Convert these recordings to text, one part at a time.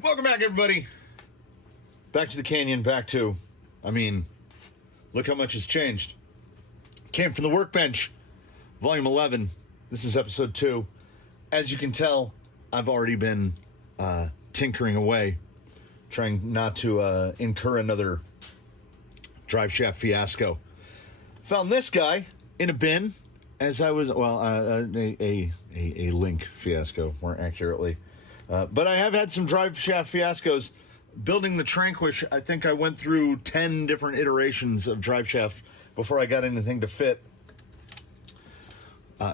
Welcome back, everybody. Back to the canyon, look how much has changed. Came from the workbench, Volume 11. This is Episode 2. As you can tell, I've already been tinkering away, trying not to incur another drive shaft fiasco. Found this guy in a bin as I was, a link fiasco, more accurately. But I have had some drive shaft fiascos. Building the Tranquish, I think I went through 10 different iterations of drive shaft before I got anything to fit.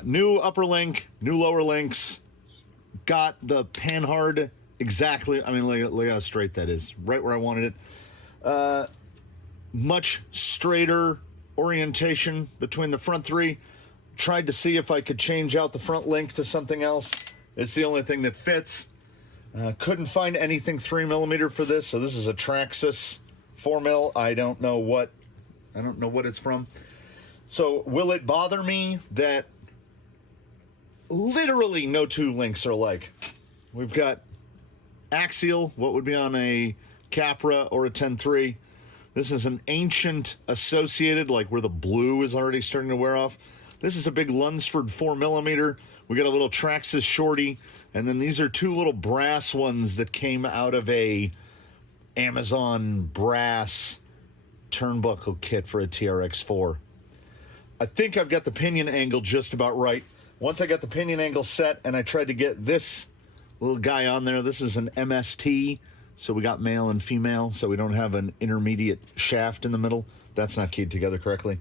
New upper link, new lower links. Got the panhard exactly. Look how straight that is. Right where I wanted it. Much straighter orientation between the front three. Tried to see if I could change out the front link to something else. It's the only thing that fits. Couldn't find anything 3mm for this, so this is a Traxxas 4mm. I don't know what it's from. So will it bother me that literally no two links are alike? We've got axial, what would be on a Capra or a 10.3. This is an ancient associated, like where the blue is already starting to wear off. This is a big Lunsford 4mm. We got a little Traxxas shorty, and then these are two little brass ones that came out of a Amazon brass turnbuckle kit for a TRX4. I think I've got the pinion angle just about right. Once I got the pinion angle set and I tried to get this little guy on there, this is an MST, so we got male and female, so we don't have an intermediate shaft in the middle. That's not keyed together correctly.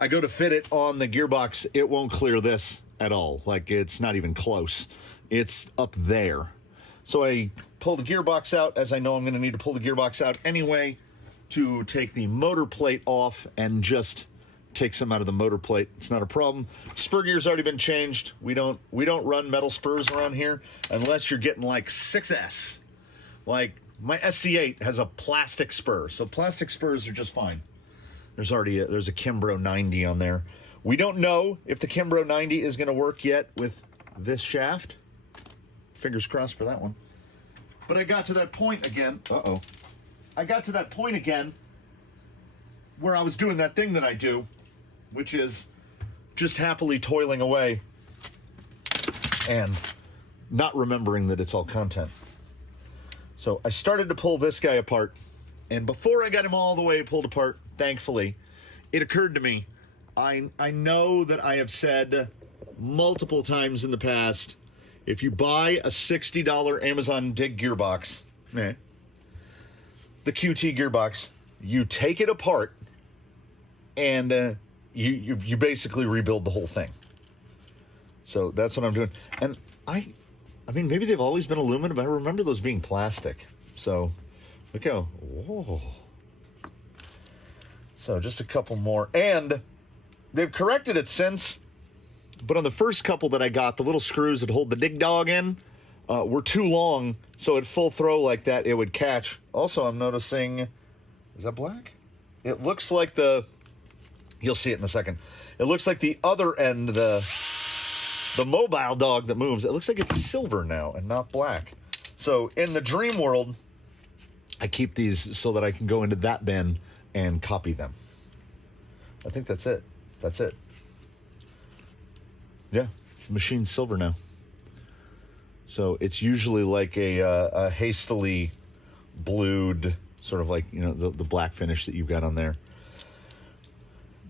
I go to fit it on the gearbox, it won't clear this at all. Like, it's not even close. It's up there. So I pull the gearbox out, as I know I'm going to need to pull the gearbox out anyway, to take the motor plate off and just take some out of the motor plate. It's not a problem. Spur gear's already been changed. We don't run metal spurs around here unless you're getting like 6S. Like, my SC8 has a plastic spur, so plastic spurs are just fine. There's a Kimbrough 90 on there. We don't know if the Kimbrough 90 is going to work yet with this shaft. Fingers crossed for that one. But I got to that point again. I got to that point again where I was doing that thing that I do, which is just happily toiling away and not remembering that it's all content. So I started to pull this guy apart, and before I got him all the way pulled apart, thankfully, it occurred to me, I know that I have said multiple times in the past, if you buy a $60 Amazon Dig gearbox, the QT gearbox, you take it apart and you basically rebuild the whole thing. So that's what I'm doing. And I mean, maybe they've always been aluminum, but I remember those being plastic. So look how, whoa. So just a couple more. And they've corrected it since, but on the first couple that I got, the little screws that hold the dig dog in were too long, so at full throw like that, it would catch. Also, I'm noticing, is that black? It looks like you'll see it in a second. It looks like the other end, the mobile dog that moves, it looks like it's silver now and not black. So in the dream world, I keep these so that I can go into that bin and copy them. I think that's it. That's it. Yeah, machine's silver now. So it's usually like a hastily blued, sort of like, the black finish that you've got on there.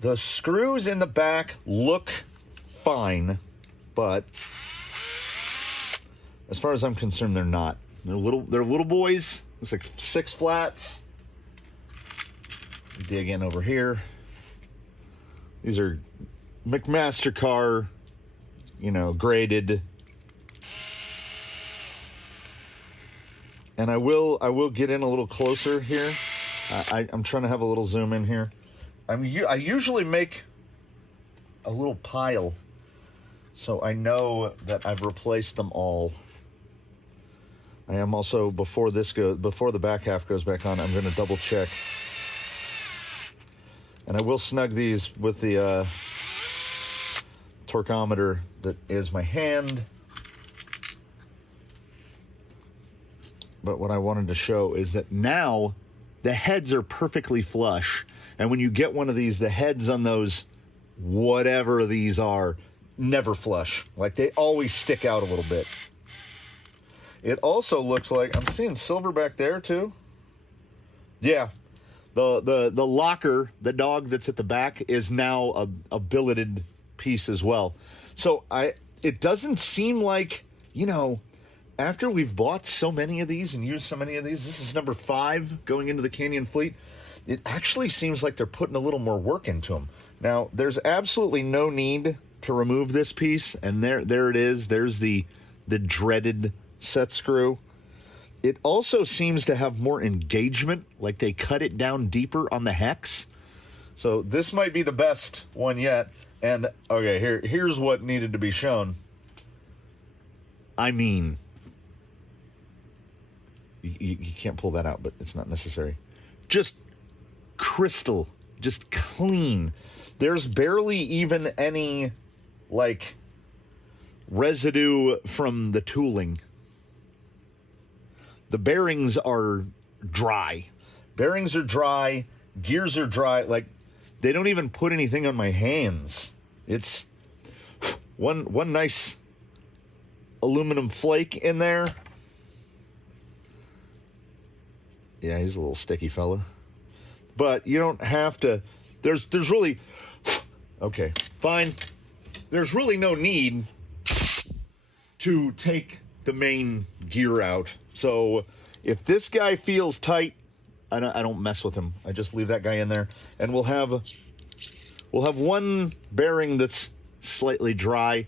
The screws in the back look fine, but as far as I'm concerned, they're not. They're little boys. Looks like 6 flats. Dig in over here. These are McMaster-Carr, graded. And I will get in a little closer here. I'm trying to have a little zoom in here. I usually make a little pile, so I know that I've replaced them all. I am also, before the back half goes back on, I'm going to double check. And I will snug these with the torqueometer that is my hand. but what I wanted to show is that now the heads are perfectly flush. And when you get one of these, the heads on those, whatever these are, never flush. Like, they always stick out a little bit. It also looks like, I'm seeing silver back there too. Yeah. The locker, the dog that's at the back, is now a billeted piece as well. So it doesn't seem like, after we've bought so many of these and used so many of these, this is number 5 going into the Canyon fleet, it actually seems like they're putting a little more work into them. Now, there's absolutely no need to remove this piece, and there it is. There's the dreaded set screw. It also seems to have more engagement, like they cut it down deeper on the hex. So this might be the best one yet. And, okay, here's what needed to be shown. I mean, you can't pull that out, but it's not necessary. Just crystal, just clean. There's barely even any, residue from the tooling. The bearings are dry. Bearings are dry. Gears are dry. They don't even put anything on my hands. It's one nice aluminum flake in there. Yeah, he's a little sticky fella. But you don't have to. There's really. Okay, fine. There's really no need to take the main gear out. So if this guy feels tight, I don't mess with him. I just leave that guy in there, and we'll have one bearing that's slightly dry.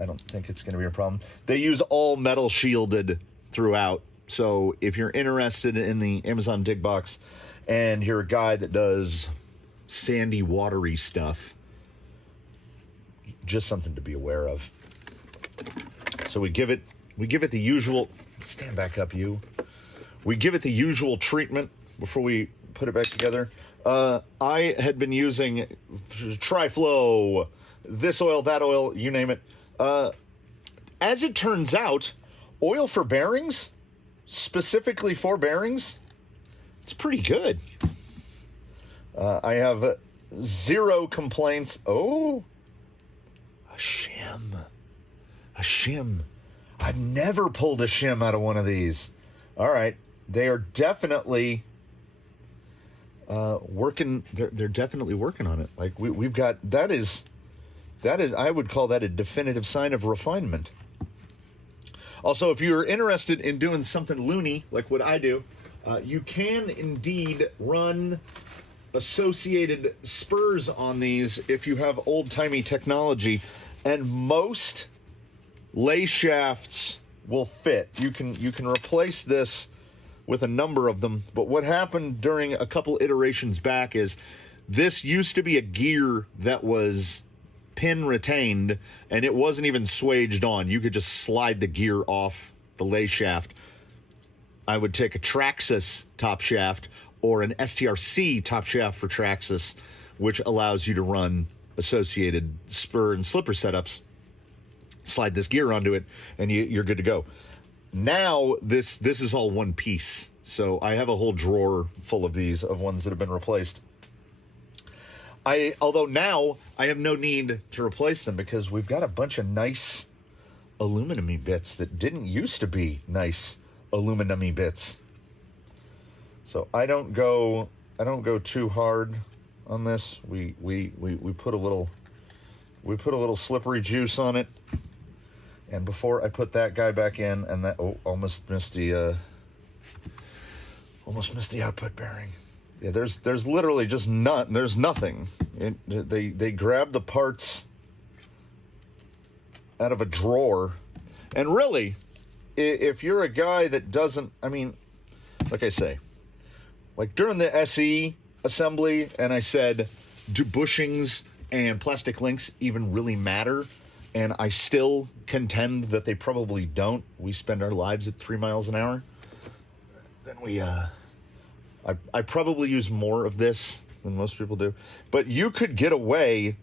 I don't think it's going to be a problem. They use all metal shielded throughout. So if you're interested in the Amazon Dig Box and you're a guy that does sandy, watery stuff, just something to be aware of. So we give it the usual, stand back up, you. We give it the usual treatment before we put it back together. I had been using Tri-Flow, this oil, that oil, you name it. As it turns out, oil for bearings, specifically for bearings, it's pretty good. I have 0 complaints. Oh, a shim. A shim. I've never pulled a shim out of one of these. All right. They are definitely working. They're definitely working on it. We've got, that is, I would call that a definitive sign of refinement. Also, if you're interested in doing something loony, like what I do, you can indeed run associated spurs on these if you have old-timey technology, and most lay shafts will fit. You can replace this with a number of them, but what happened during a couple iterations back is this used to be a gear that was pin retained, and it wasn't even swaged on. You could just slide the gear off the lay shaft. I would take a Traxxas top shaft or an STRC top shaft for Traxxas, which allows you to run associated spur and slipper setups. Slide this gear onto it, and you're good to go. Now, this is all one piece. So I have a whole drawer full of these, of ones that have been replaced. Although now I have no need to replace them because we've got a bunch of nice aluminum-y bits that didn't used to be nice aluminum-y bits. So I don't go too hard on this. We put a little slippery juice on it. And before I put that guy back in, and that almost missed the output bearing. Yeah, there's literally just there's nothing. They grab the parts out of a drawer, and really, if you're a guy that doesn't, like I say, like during the SE assembly, and I said, do bushings and plastic links even really matter? And I still contend that they probably don't. We spend our lives at 3 miles an hour. Then I probably use more of this than most people do. But you could get away,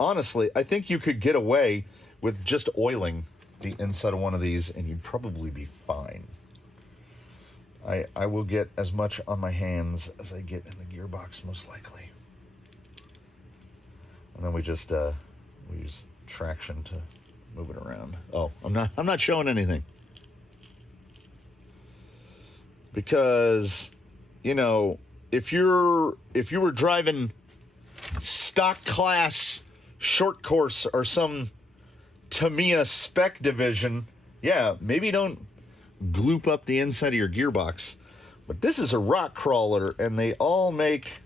honestly, I think you could get away with just oiling the inside of one of these, and you'd probably be fine. I will get as much on my hands as I get in the gearbox, most likely. And then we just we use traction to move it around. Oh, I'm not showing anything. Because, you know, if you were driving stock class short course or some Tamiya spec division, yeah, maybe don't gloop up the inside of your gearbox. But this is a rock crawler, and they all make...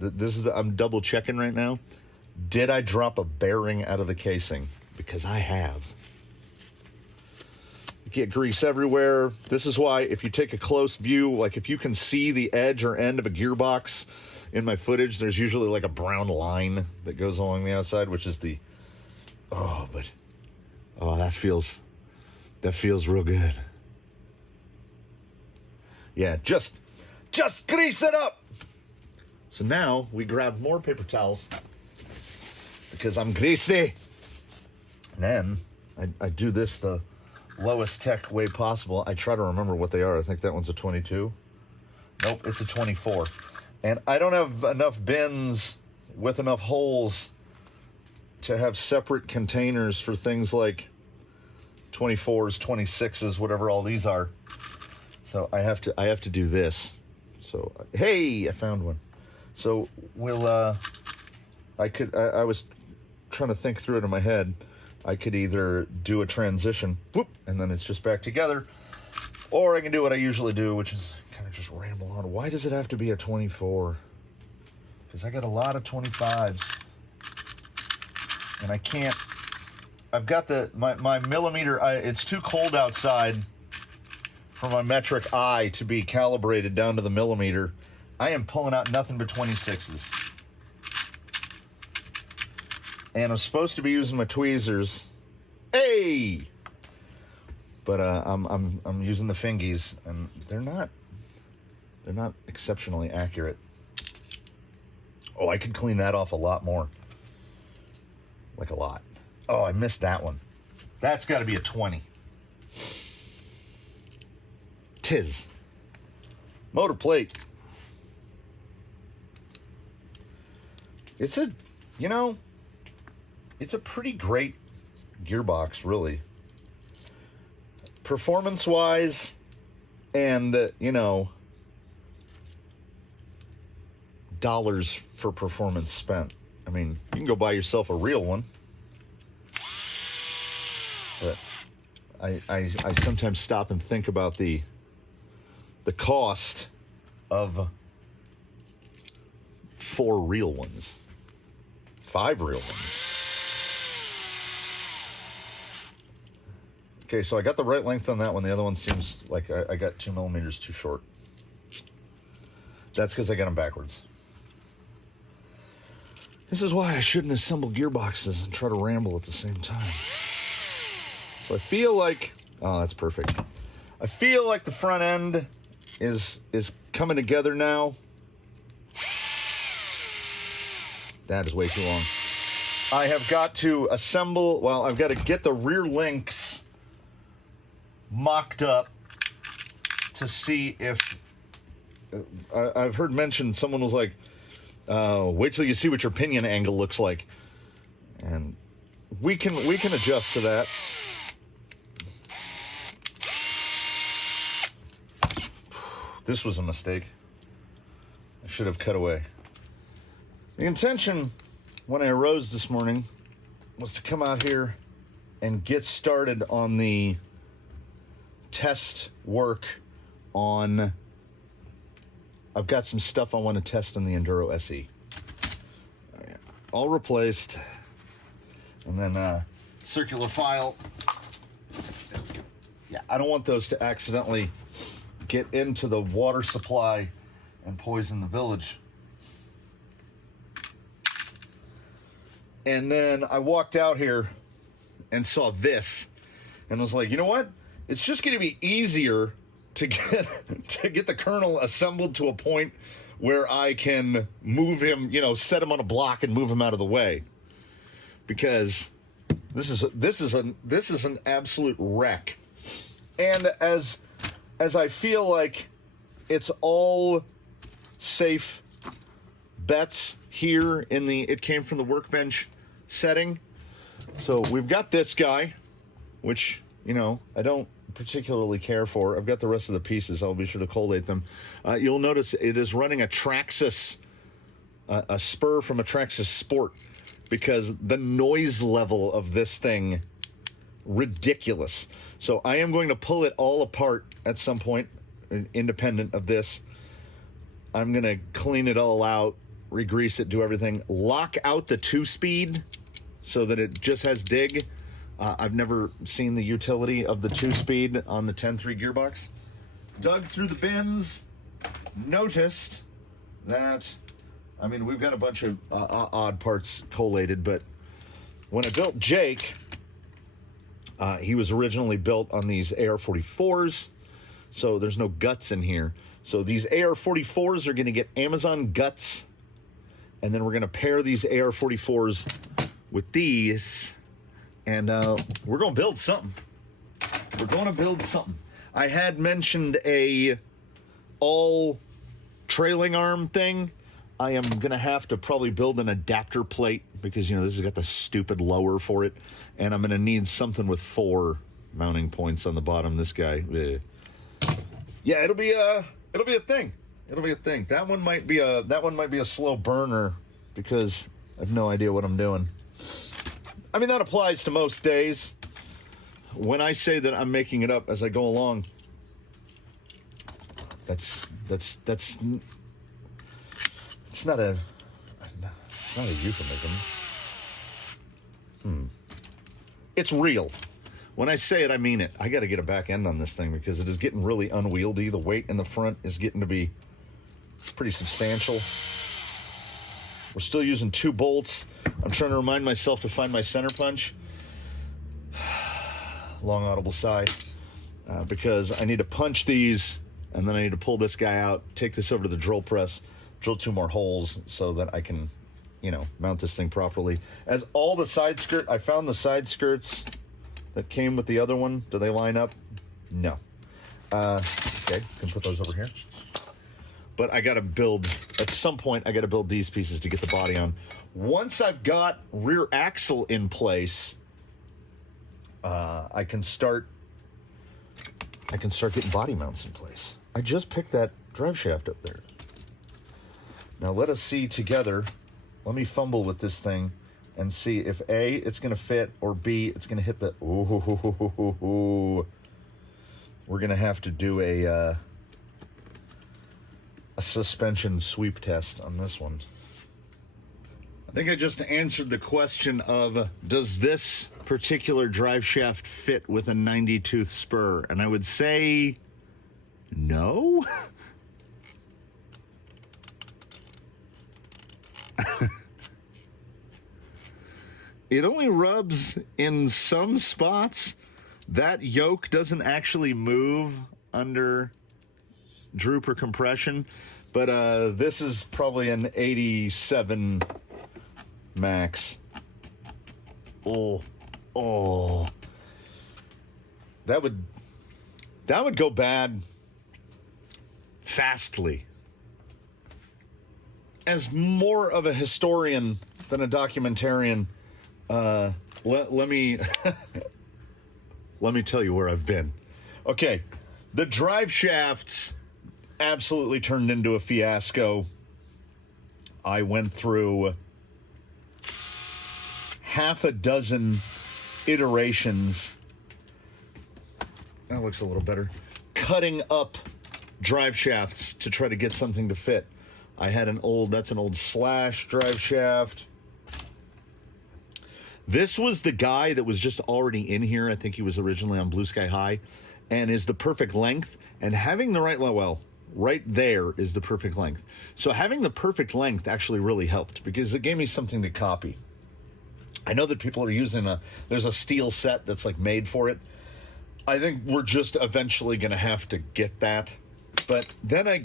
I'm double checking right now. Did I drop a bearing out of the casing? Because I have. You get grease everywhere. This is why if you take a close view, like if you can see the edge or end of a gearbox in my footage, there's usually like a brown line that goes along the outside, which is the... that feels real good. Yeah, just grease it up. So now we grab more paper towels because I'm greasy. And then I do this the lowest tech way possible. I try to remember what they are. I think that one's a 22. Nope, it's a 24. And I don't have enough bins with enough holes to have separate containers for things like 24s, 26s, whatever all these are. So I have to do this. So, hey, I found one. So we'll, I was trying to think through it in my head. I could either do a transition, whoop, and then it's just back together, or I can do what I usually do, which is kind of just ramble on. Why does it have to be a 24? Because I got a lot of 25s, and I can't. I've got my millimeter. It's too cold outside for my metric eye to be calibrated down to the millimeter. I am pulling out nothing but 26s. And I'm supposed to be using my tweezers. Hey! But I'm using the fingies, and they're not exceptionally accurate. Oh, I could clean that off a lot more. Like a lot. Oh, I missed that one. That's got to be a 20. Tis. Motor plate. It's a pretty great gearbox, really. Performance-wise, and, dollars for performance spent. I mean, you can go buy yourself a real one. But I sometimes stop and think about the cost of 4 real ones. 5 real ones. Okay, so I got the right length on that one. The other one seems like I got 2 millimeters too short. That's because I got them backwards. This is why I shouldn't assemble gearboxes and try to ramble at the same time. So I feel like... Oh, that's perfect. I feel like the front end is coming together now. That is way too long. I have got to assemble... Well, I've got to get the rear links mocked up to see if... I've heard mentioned, someone was like, wait till you see what your pinion angle looks like. And we can adjust to that. This was a mistake. I should have cut away. The intention when I arose this morning was to come out here and get started on the test work on... I've got some stuff I want to test on the Enduro SE. All replaced. And then circular file. Yeah, I don't want those to accidentally get into the water supply and poison the village. And then I walked out here and saw this and was like, you know what? It's just going to be easier to get the kernel assembled to a point where I can move him, set him on a block and move him out of the way. Because this is an absolute wreck. And as as I feel like it's all safe bets here in the it came from the workbench setting. So we've got this guy, which, you know, I don't particularly care for. I've got the rest of the pieces. I'll be sure to collate them. You'll notice it is running a Traxxas, a spur from a Traxxas Sport, because the noise level of this thing, ridiculous. So I am going to pull it all apart at some point, independent of this. I'm going to clean it all out, re-grease it, do everything, lock out the 2-speed so that it just has dig. I've never seen the utility of the 2-speed on the 10.3 gearbox. Dug through the bins, noticed that, I mean, we've got a bunch of odd parts collated, but when I built Jake, he was originally built on these AR-44s, so there's no guts in here. So these AR-44s are going to get Amazon guts, and then we're going to pair these AR-44s with these, and we're going to build something. We're going to build something. I had mentioned a all trailing arm thing. I am going to have to probably build an adapter plate because, you know, this has got the stupid lower for it, and I'm going to need something with 4 mounting points on the bottom. This guy, yeah, it'll be a thing. It'll be a thing. That one might be a slow burner because I have no idea what I'm doing. I mean, that applies to most days. When I say that I'm making it up as I go along, it's not a euphemism. It's real. When I say it, I mean it. I got to get a back end on this thing because it is getting really unwieldy. The weight in the front is getting to be pretty substantial. We're still using 2 bolts. I'm trying to remind myself to find my center punch. Long audible sigh. Because I need to punch these, and then I need to pull this guy out, take this over to the drill press, drill 2 more holes so that I can, you know, mount this thing properly. As all the side skirt, I found the side skirts that came with the other one. Do they line up? No. Okay, can put those over here. But I got to build, at some point, I got to build these pieces to get the body on. Once I've got rear axle in place, I can start getting body mounts in place. I just picked that drive shaft up there. Now let us see together. Let me fumble with this thing and see if A, it's going to fit, or B, it's going to hit the... Ooh. We're going to have to do a suspension sweep test on this one. I think I just answered the question of, does this particular drive shaft fit with a 90-tooth spur? And I would say no. It only rubs in some spots. That yoke doesn't actually move under droop or compression, but this is probably an 87 max. Oh, that would go bad fastly. As more of a historian than a documentarian, let me let me tell you where I've been. Okay, the drive shafts absolutely turned into a fiasco. I went through half a dozen iterations. That looks a little better. Cutting up drive shafts to try to get something to fit. I had that's an old Slash drive shaft. This was the guy that was just already in here. I think he was originally on Blue Sky High, and is the perfect length. And having the right there is the perfect length. So having the perfect length actually really helped because it gave me something to copy. I know that people are using there's a steel set that's like made for it. I think we're just eventually going to have to get that. But then I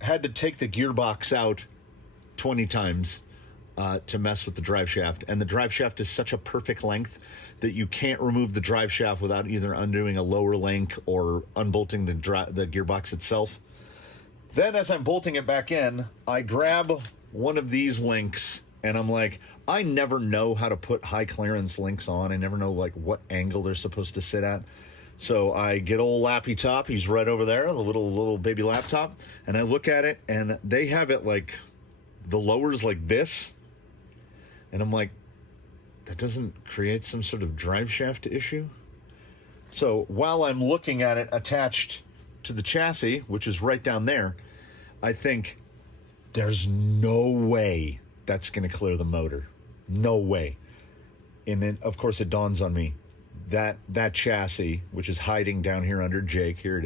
had to take the gearbox out 20 times to mess with the drive shaft. And the drive shaft is such a perfect length that you can't remove the drive shaft without either undoing a lower link or unbolting the gearbox itself. Then as I'm bolting it back in, I grab one of these links and I'm like, I never know how to put high clearance links on. I never know like what angle they're supposed to sit at. So I get old Lappy Top. He's right over there, the little baby laptop. And I look at it and they have it like the lowers like this. And I'm like, that doesn't create some sort of drive shaft issue? So while I'm looking at it attached to the chassis, which is right down there, I think there's no way that's going to clear the motor. No way. And then, of course, it dawns on me that chassis, which is hiding down here under Jake, here it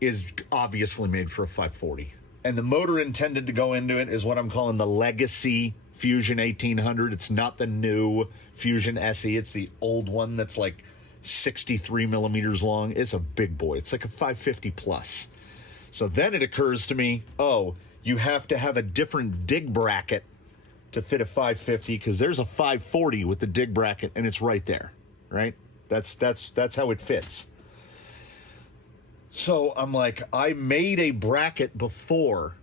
is obviously made for a 540. And the motor intended to go into it is what I'm calling the Legacy Fusion 1800. It's not the new Fusion SE. It's the old one that's like 63 millimeters long. It's a big boy. It's like a 550 plus. So then it occurs to me, oh, you have to have a different dig bracket to fit a 550 because there's a 540 with the dig bracket and it's right there, right? That's how it fits. So I'm like, I made a bracket before,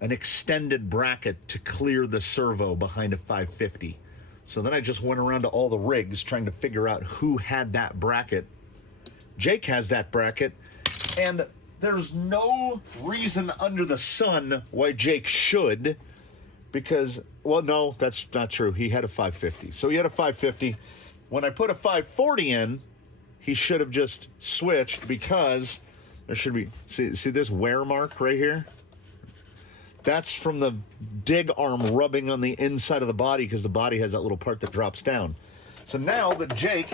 an extended bracket to clear the servo behind a 550. So then I just went around to all the rigs trying to figure out who had that bracket. Jake has that bracket, and there's no reason under the sun why Jake should, because, well, no, that's not true. He had a 550. So he had a 550. When I put a 540 in, he should have just switched because there should be, see this wear mark right here? That's from the dig arm rubbing on the inside of the body because the body has that little part that drops down. So now that Jake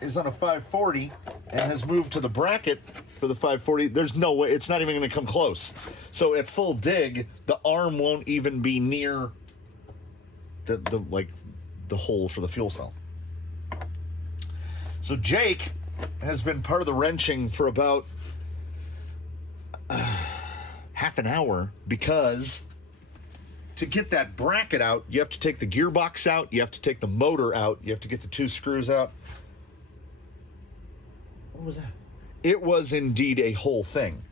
is on a 540 and has moved to the bracket for the 540, there's no way, it's not even going to come close. So at full dig, the arm won't even be near the hole for the fuel cell. So Jake has been part of the wrenching for about half an hour because to get that bracket out, you have to take the gearbox out, you have to take the motor out, you have to get the two screws out. What was that? It was indeed a whole thing.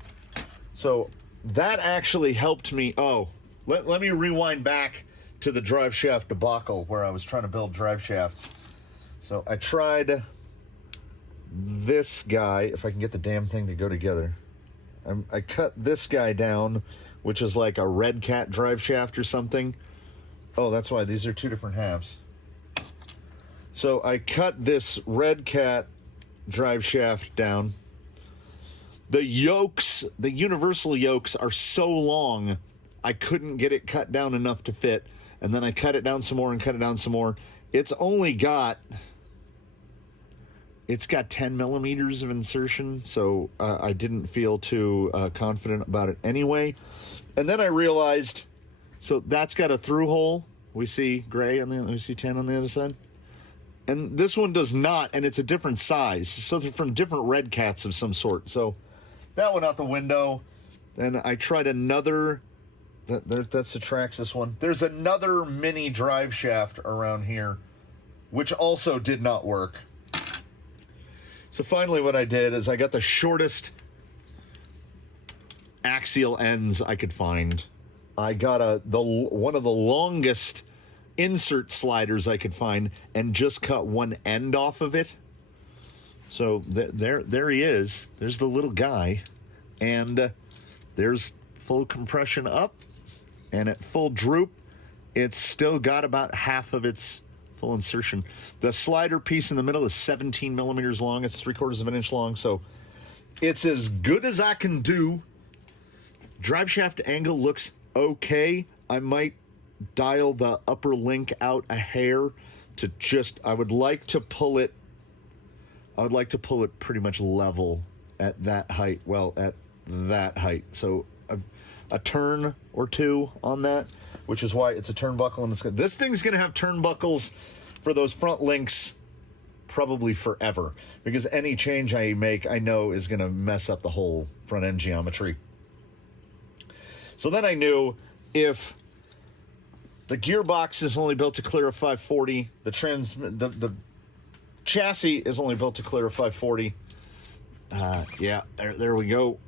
So that actually helped me. Oh, let me rewind back to the drive shaft debacle where I was trying to build drive shafts. So I tried this guy, if I can get the damn thing to go together. I cut this guy down, which is like a Red Cat drive shaft or something. Oh, that's why these are two different halves. So I cut this Red Cat drive shaft down. The yokes, the universal yokes are so long, I couldn't get it cut down enough to fit. And then I cut it down some more and cut it down some more. It's got 10 millimeters of insertion, so I didn't feel too confident about it anyway. And then I realized, so that's got a through hole. We see gray on we see 10 on the other side. And this one does not, and it's a different size. So they're from different Red Cats of some sort. So that went out the window. Then I tried another, that's the Traxxas one. There's another mini drive shaft around here, which also did not work. So finally what I did is I got the shortest axial ends I could find. I got one of the longest insert sliders I could find and just cut one end off of it. So there he is. There's the little guy. And there's full compression up. And at full droop, it's still got about half of its full insertion. The slider piece in the middle is 17 millimeters long. It's 3/4 of an inch long. So it's as good as I can do. Drive shaft angle looks okay. I might dial the upper link out a hair to just, I would like to pull it pretty much level at that height. Well, at that height. So a turn or two on that, which is why it's a turnbuckle. And this thing's going to have turnbuckles for those front links probably forever, because any change I make, I know, is going to mess up the whole front end geometry. So then I knew if The gearbox is only built to clear a 540. The chassis is only built to clear a 540. Yeah, there we go.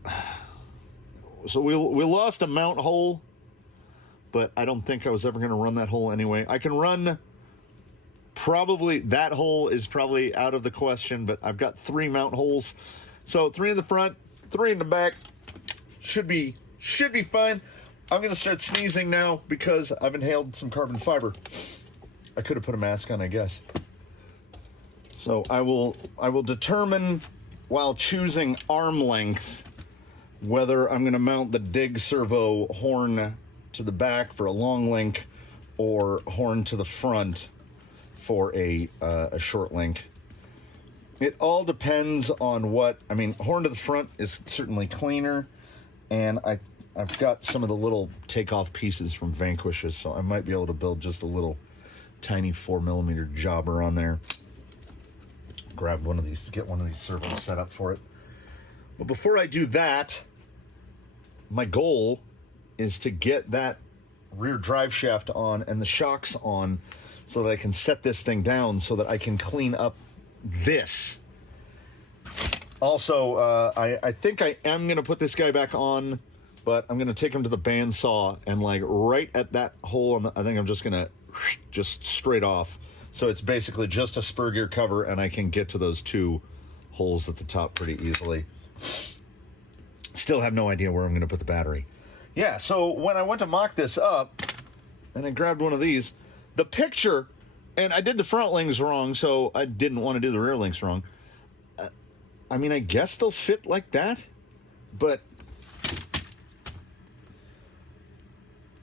So we lost a mount hole, but I don't think I was ever going to run that hole anyway. I can run probably, that hole is probably out of the question, but I've got 3 mount holes. So 3 in the front, 3 in the back. Should be fine. I'm going to start sneezing now because I've inhaled some carbon fiber. I could have put a mask on, I guess. So I will determine while choosing arm length whether I'm going to mount the dig servo horn to the back for a long link or horn to the front for a short link. It all depends on what, I mean, horn to the front is certainly cleaner, and I've got some of the little takeoff pieces from Vanquishes, so I might be able to build just a little tiny 4mm jobber on there. Grab one of these, get one of these servos set up for it. But before I do that, my goal is to get that rear drive shaft on and the shocks on so that I can set this thing down so that I can clean up this. Also, I think I am going to put this guy back on, but I'm going to take him to the bandsaw and like right at that hole, I think I'm just going to just straight off. So it's basically just a spur gear cover, and I can get to those 2 holes at the top pretty easily. Still have no idea where I'm going to put the battery. Yeah, so when I went to mock this up, and I grabbed one of these, the picture, and I did the front links wrong, so I didn't want to do the rear links wrong. I mean, I guess they'll fit like that, but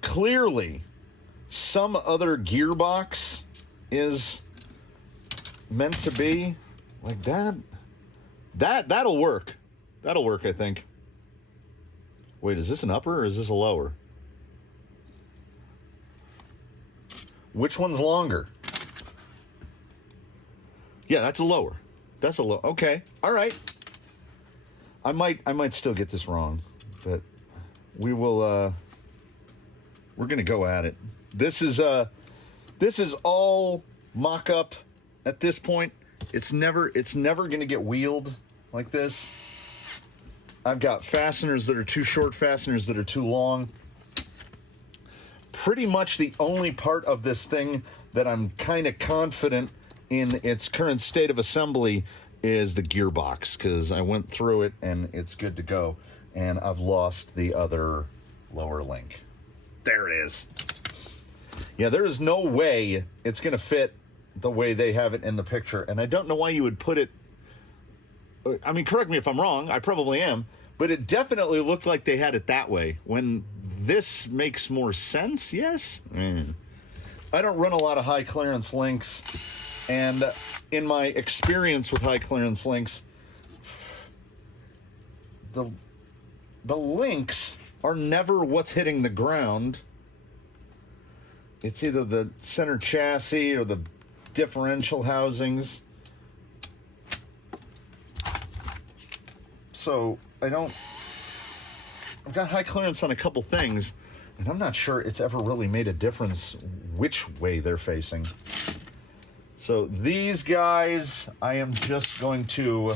clearly some other gearbox is meant to be like that. That'll work. That'll work, I think. Wait, is this an upper or is this a lower? Which one's longer? Yeah, that's a lower. That's a low. Okay. All right. I might still get this wrong, but we will we're going to go at it. This is all mock-up at this point. It's never going to get wheeled like this. I've got fasteners that are too short, fasteners that are too long. Pretty much the only part of this thing that I'm kind of confident in its current state of assembly is the gearbox, because I went through it and it's good to go. And I've lost the other lower link. There it is. Yeah, there is no way it's going to fit the way they have it in the picture. And I don't know why you would put it... I mean, correct me if I'm wrong. I probably am. But it definitely looked like they had it that way. When this makes more sense, yes? I don't run a lot of high clearance links. And in my experience with high clearance links, the links are never what's hitting the ground. It's either the center chassis or the differential housings. So I've got high clearance on a couple things, and I'm not sure it's ever really made a difference which way they're facing. So these guys, I am just going to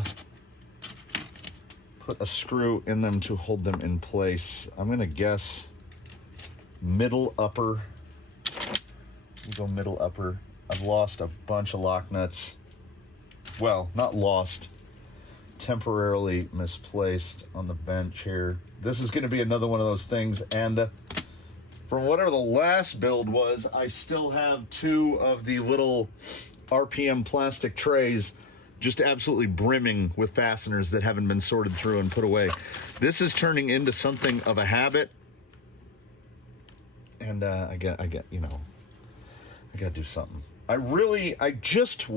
put a screw in them to hold them in place. I'm going to guess middle upper. We'll go middle upper. I've lost a bunch of lock nuts. Well, not lost. Temporarily misplaced on the bench here. This is going to be another one of those things. And from whatever the last build was, I still have 2 of the little RPM plastic trays just absolutely brimming with fasteners that haven't been sorted through and put away. This is turning into something of a habit. And I got to do something. I just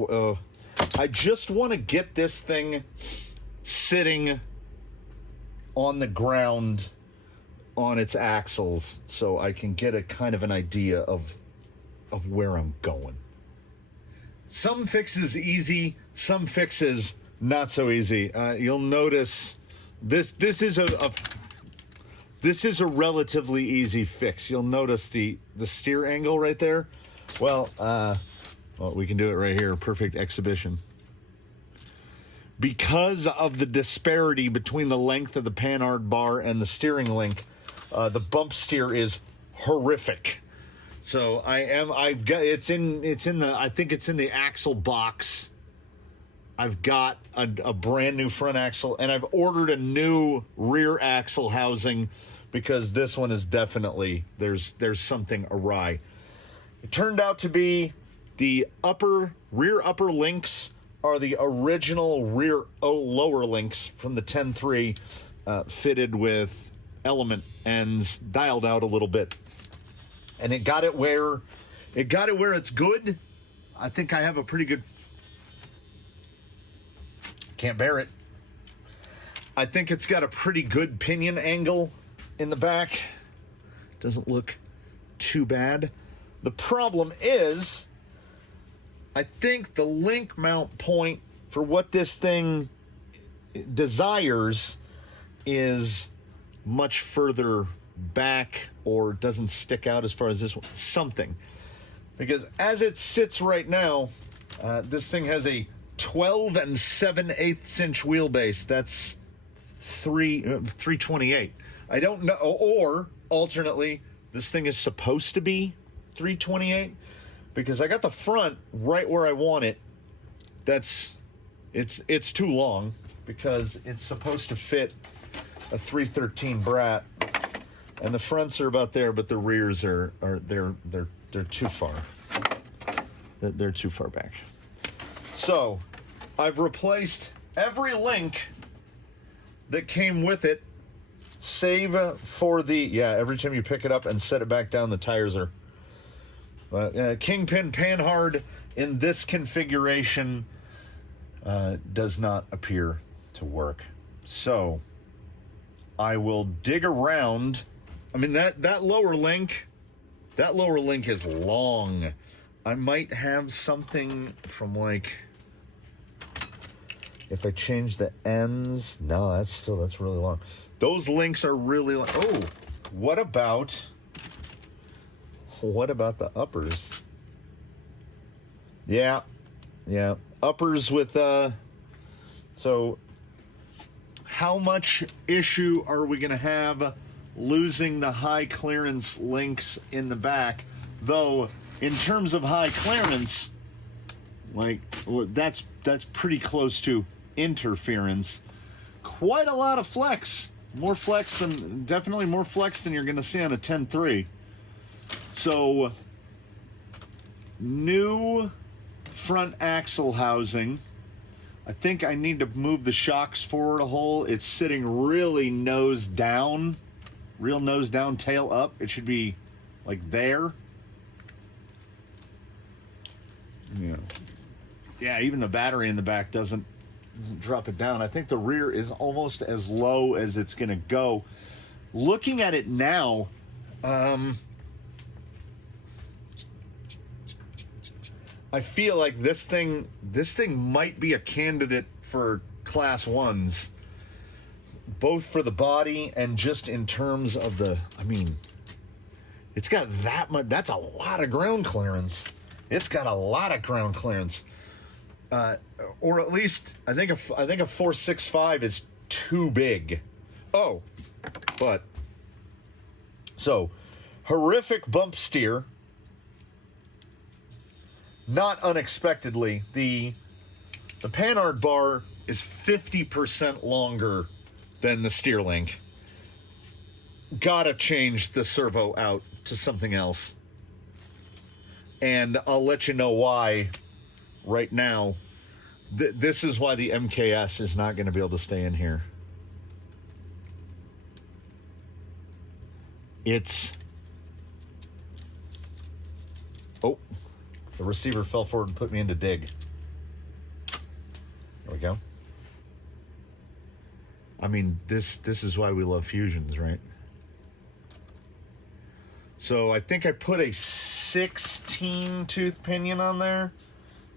want to get this thing sitting on the ground on its axles so I can get a kind of an idea of where I'm going. Some fixes easy, some fixes not so easy. You'll notice this is this is a relatively easy fix. You'll notice the steer angle right there. Well, we can do it right here. Perfect exhibition. Because of the disparity between the length of the panhard bar and the steering link, the bump steer is horrific. So I think it's in the axle box. I've got a brand new front axle, and I've ordered a new rear axle housing because this one is definitely, there's something awry. It turned out to be the rear upper links are the original lower links from the 10.3, fitted with element ends, dialed out a little bit. And it got it where it's good. I think I have a pretty good, can't bear it. I think it's got a pretty good pinion angle in the back. Doesn't look too bad. The problem is, I think the link mount point for what this thing desires is much further back, or doesn't stick out as far as this one. Something. Because as it sits right now, this thing has a 12 7/8 inch wheelbase. That's 328. I don't know, or alternately, this thing is supposed to be 328, because I got the front right where I want it. It's too long because it's supposed to fit a 313 Brat, and the fronts are about there, but the rears are too far. They're too far back. So I've replaced every link that came with it, save for every time you pick it up and set it back down, the tires are Kingpin panhard in this configuration does not appear to work. So I will dig around. I mean, that lower link is long. I might have something from, like, if I change the ends. No, that's really long. Those links are really long. Oh, what about the uppers? Yeah. Uppers with, so how much issue are we going to have losing the high clearance links in the back? Though, in terms of high clearance, like, that's pretty close to interference. Quite a lot of flex. Definitely more flex than you're going to see on a 10.3. So, new front axle housing. I think I need to move the shocks forward a hole. It's sitting really nose down, tail up. It should be like there. Yeah, even the battery in the back doesn't drop it down. I think the rear is almost as low as it's going to go. Looking at it now, I feel like this thing might be a candidate for class 1s, both for the body and just in terms of it's got that much. That's a lot of ground clearance. It's got a lot of ground clearance. Or at least I think a 465 is too big. Oh, but so horrific bump steer. Not unexpectedly, the panhard bar is 50% longer than the steer link. Gotta change the servo out to something else. And I'll let you know why right now. This is why the MKS is not going to be able to stay in here. The receiver fell forward and put me into dig. There we go. I mean, this is why we love Fusions, right? So I think I put a 16 tooth pinion on there.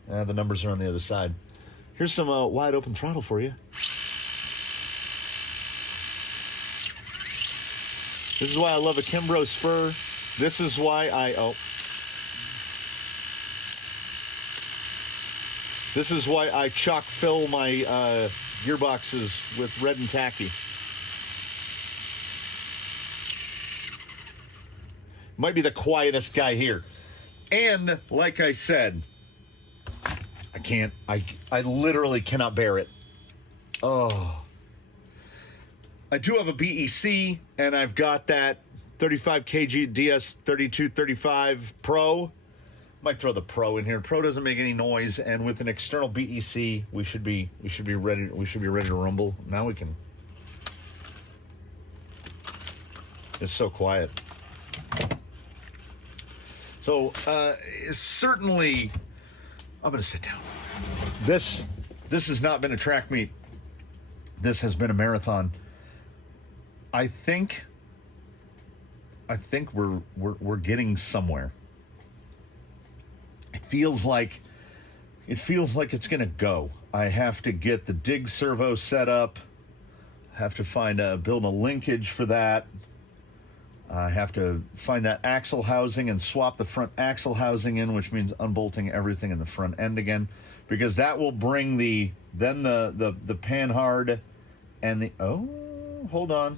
The numbers are on the other side. Here's some wide open throttle for you. This is why I love a Kimbrough spur. This is why This is why I chock fill my gearboxes with red and tacky. Might be the quietest guy here. And like I said, I literally cannot bear it. Oh. I do have a BEC, and I've got that 35 kg DS3235 Pro. Might throw the Pro in here. Pro doesn't make any noise, and with an external BEC, we should be ready to rumble. Now we can. It's so quiet. So certainly, I'm gonna sit down. This has not been a track meet. This has been a marathon. I think we're getting somewhere. It feels like it's gonna go. I have to get the dig servo set up. I have to build a linkage for that. I have to find that axle housing and swap the front axle housing in, which means unbolting everything in the front end again, because that will bring the panhard and the hold on.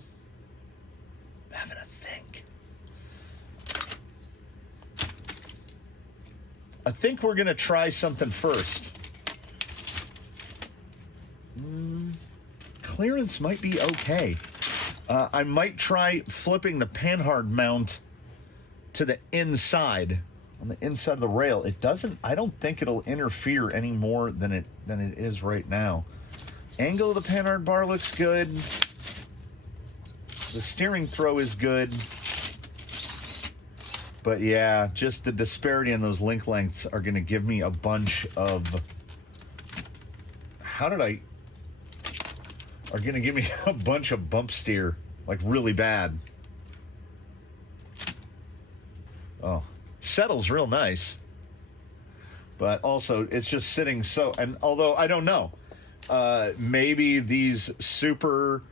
I'm having a think. I think we're gonna try something first. Clearance might be okay. I might try flipping the panhard mount to the inside, on the inside of the rail. I don't think it'll interfere any more than it is right now. Angle of the panhard bar looks good. The steering throw is good. But yeah, just the disparity in those link lengths are going to give me a bunch of... are going to give me a bunch of bump steer, like really bad. Oh, settles real nice. But also, it's just sitting so... And although, I don't know. Maybe these super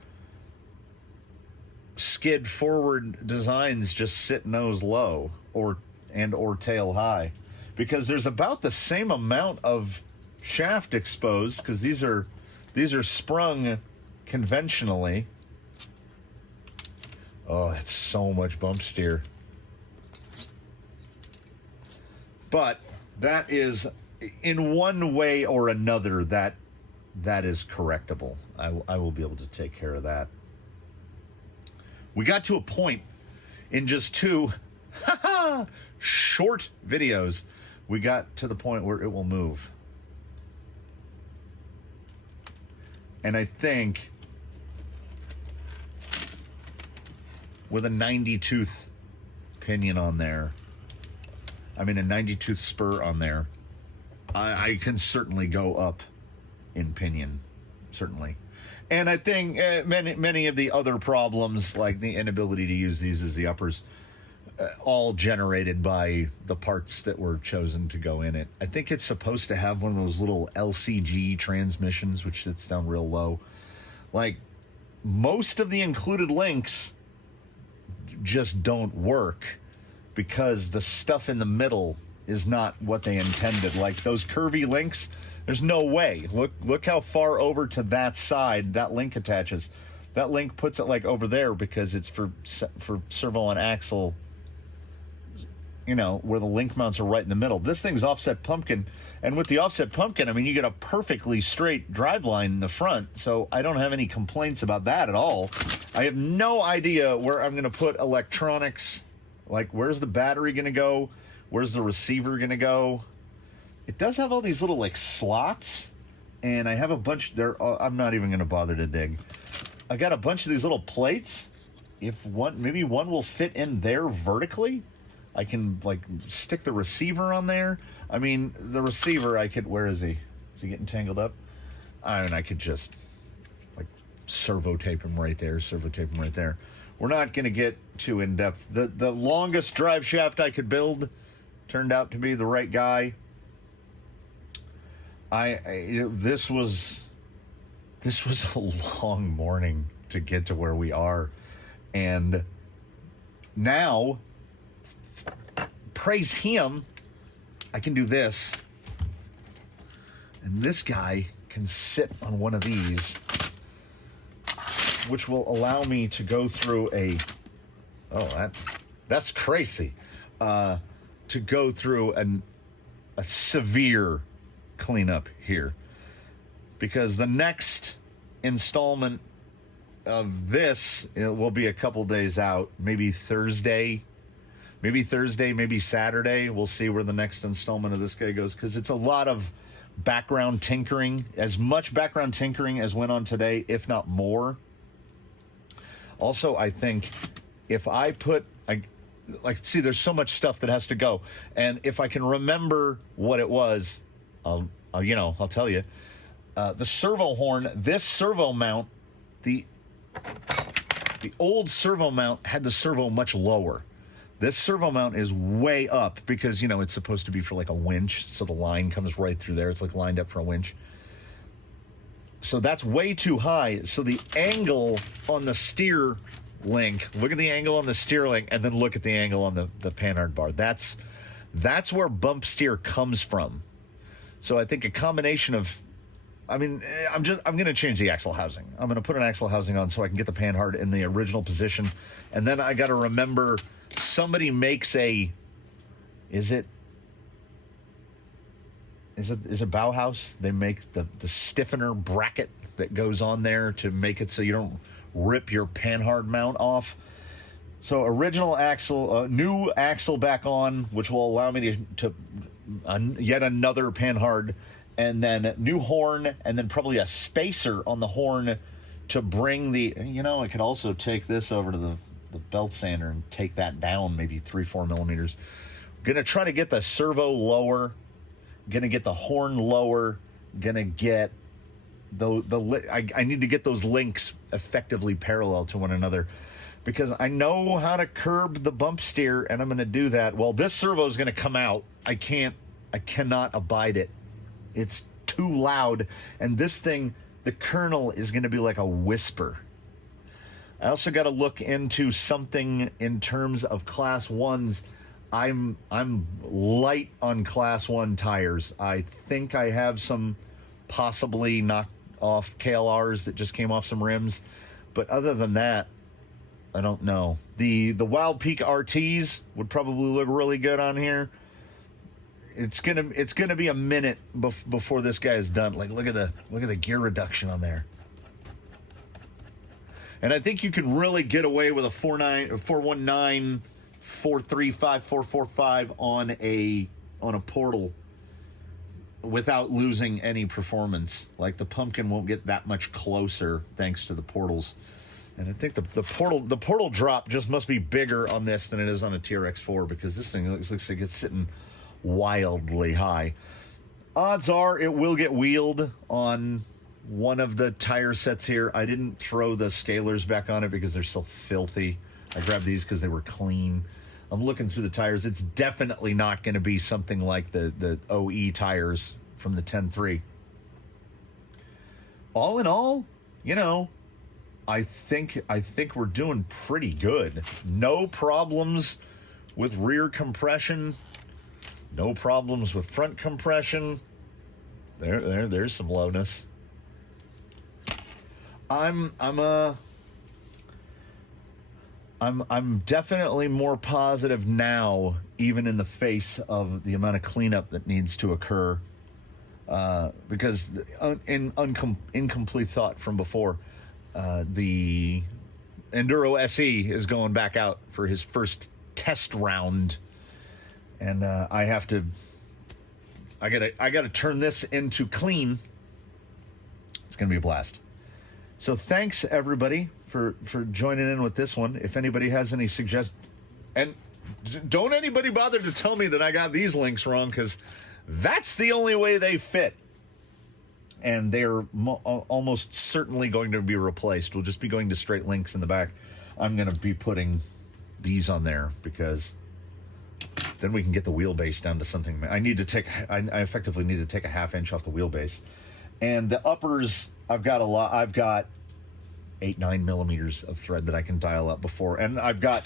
skid forward designs just sit nose low or tail high, because there's about the same amount of shaft exposed, because these are sprung conventionally. Oh, that's so much bump steer. But that is, in one way or another, that is correctable. I will be able to take care of that. We got to a point in just two short videos. We got to the point where it will move. And I think with a 90-tooth pinion on there, a 90-tooth spur on there, I can certainly go up in pinion, certainly. And I think many of the other problems, like the inability to use these as the uppers, all generated by the parts that were chosen to go in it. I think it's supposed to have one of those little LCG transmissions, which sits down real low. Like, most of the included links just don't work because the stuff in the middle is not what they intended. Like those curvy links, there's no way. Look how far over to that side that link attaches. That link puts it like over there because it's for servo and axle, where the link mounts are right in the middle. This thing's offset pumpkin, and with the offset pumpkin, you get a perfectly straight drive line in the front, so I don't have any complaints about that at all. I have no idea where I'm going to put electronics. Like, where's the battery going to go? Where's the receiver going to go? It does have all these little, slots, and I have a bunch there. I'm not even going to bother to dig. I got a bunch of these little plates. Maybe one will fit in there vertically. I can, stick the receiver on there. The receiver, where is he? Is he getting tangled up? I could just, servo tape him right there, We're not going to get too in-depth. The longest drive shaft I could build turned out to be the right guy. This was a long morning to get to where we are, and now, praise him, I can do this. And this guy can sit on one of these, which will allow me to go through that's crazy, to go through a severe cleanup here. Because the next installment of this, it will be a couple days out, maybe Thursday, maybe Saturday. We'll see where the next installment of this guy goes, because it's a lot of background tinkering, as much background tinkering as went on today, if not more. Also, I think if I put, see, there's so much stuff that has to go, and if I can remember what it was, I'll tell you. The servo horn, this servo mount, the old servo mount had the servo much lower. This servo mount is way up because, it's supposed to be for like a winch. So the line comes right through there. It's like lined up for a winch. So that's way too high. So the angle on the steer link, look at the angle on the steer link, and then look at the angle on the panhard bar. That's where bump steer comes from. So I think a combination of, I'm going to change the axle housing. I'm going to put an axle housing on so I can get the panhard in the original position. And then I got to remember, somebody makes is it Bauhaus? They make the stiffener bracket that goes on there to make it so you don't rip your panhard mount off. So original axle, new axle back on, which will allow me to yet another panhard, and then new horn, and then probably a spacer on the horn to bring the, I could also take this over to the belt sander and take that down maybe 3-4 millimeters. Gonna try to get the servo lower, gonna get the horn lower, gonna get I need to get those links effectively parallel to one another, because I know how to curb the bump steer, and I'm going to do that. Well, this servo is going to come out. I cannot abide it. It's too loud. And this thing, the kernel is going to be like a whisper. I also got to look into something in terms of class ones. I'm light on class 1 tires. I think I have some possibly knocked off KLRs that just came off some rims. But other than that, I don't know. The Wild Peak RTs would probably look really good on here. It's gonna be a minute before this guy is done. Like, look at the gear reduction on there. And I think you can really get away with a 419, 435, 445 on a portal without losing any performance. Like, the pumpkin won't get that much closer thanks to the portals. And I think the portal drop just must be bigger on this than it is on a TRX4, because this thing looks like it's sitting wildly high. Odds are it will get wheeled on one of the tire sets here. I didn't throw the scalers back on it because they're still filthy. I grabbed these because they were clean. I'm looking through the tires. It's definitely not going to be something like the OE tires from the 10.3. All in all, I think we're doing pretty good. No problems with rear compression. No problems with front compression. There's some lowness. I'm definitely more positive now, even in the face of the amount of cleanup that needs to occur, because in incomplete thought from before, the Enduro SE is going back out for his first test round, and I gotta turn this into clean. It's gonna be a blast. So thanks everybody for joining in with this one. If anybody has any suggestions, and don't anybody bother to tell me that I got these links wrong, because that's the only way they fit. And they're almost certainly going to be replaced. We'll just be going to straight links in the back. I'm going to be putting these on there, because then we can get the wheelbase down to something. I effectively need to take a 1/2 inch off the wheelbase. And the uppers, I've got 8-9 millimeters of thread that I can dial up before. And I've got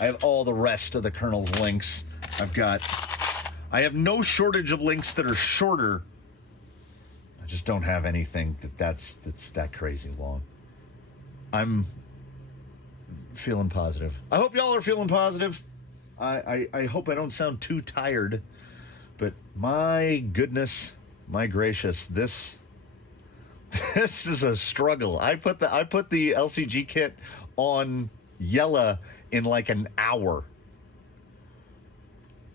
I have all the rest of the kernel's links. I have no shortage of links that are shorter. I just don't have anything that's that crazy long. I'm feeling positive. I hope y'all are feeling positive. I hope I don't sound too tired, but my goodness, my gracious, this is a struggle. I put the LCG kit on Yella in like an hour.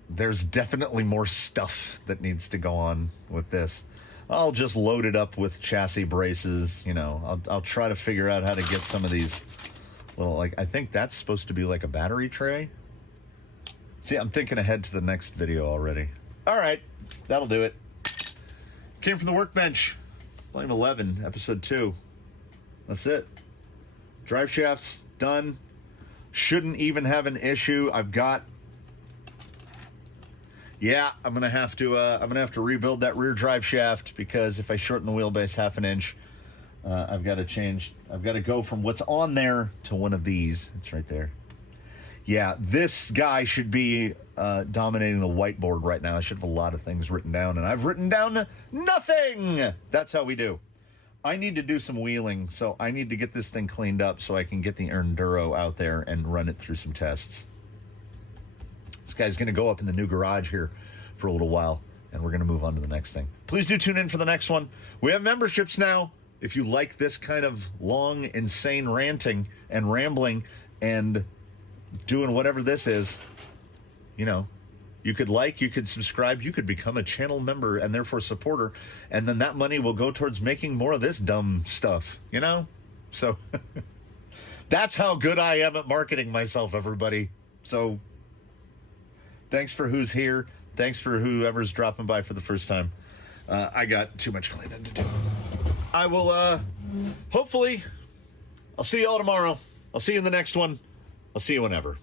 There's definitely more stuff that needs to go on with this. I'll just load it up with chassis braces. You know, I'll try to figure out how to get some of these little, like, I think that's supposed to be like a battery tray. See, I'm thinking ahead to the next video already. All right, that'll do it. Came from the workbench. Volume 11, episode 2. That's it. Drive shafts done. Shouldn't even have an issue. I'm gonna have to rebuild that rear drive shaft, because if I shorten the wheelbase half an inch, I've got to go from what's on there to one of these. It's right there. Yeah, this guy should be dominating the whiteboard right now. I should have a lot of things written down, and I've written down nothing. That's how we do. I need to do some wheeling, so I need to get this thing cleaned up so I can get the Enduro out there and run it through some tests. This guy's going to go up in the new garage here for a little while, and we're going to move on to the next thing. Please do tune in for the next one. We have memberships now. If you like this kind of long, insane ranting and rambling and doing whatever this is, you know, you could subscribe, you could become a channel member and therefore supporter, and then that money will go towards making more of this dumb stuff, you know? So that's how good I am at marketing myself, everybody. So thanks for who's here. Thanks for whoever's dropping by for the first time. I got too much cleaning to do. I will, hopefully, I'll see you all tomorrow. I'll see you in the next one. I'll see you whenever.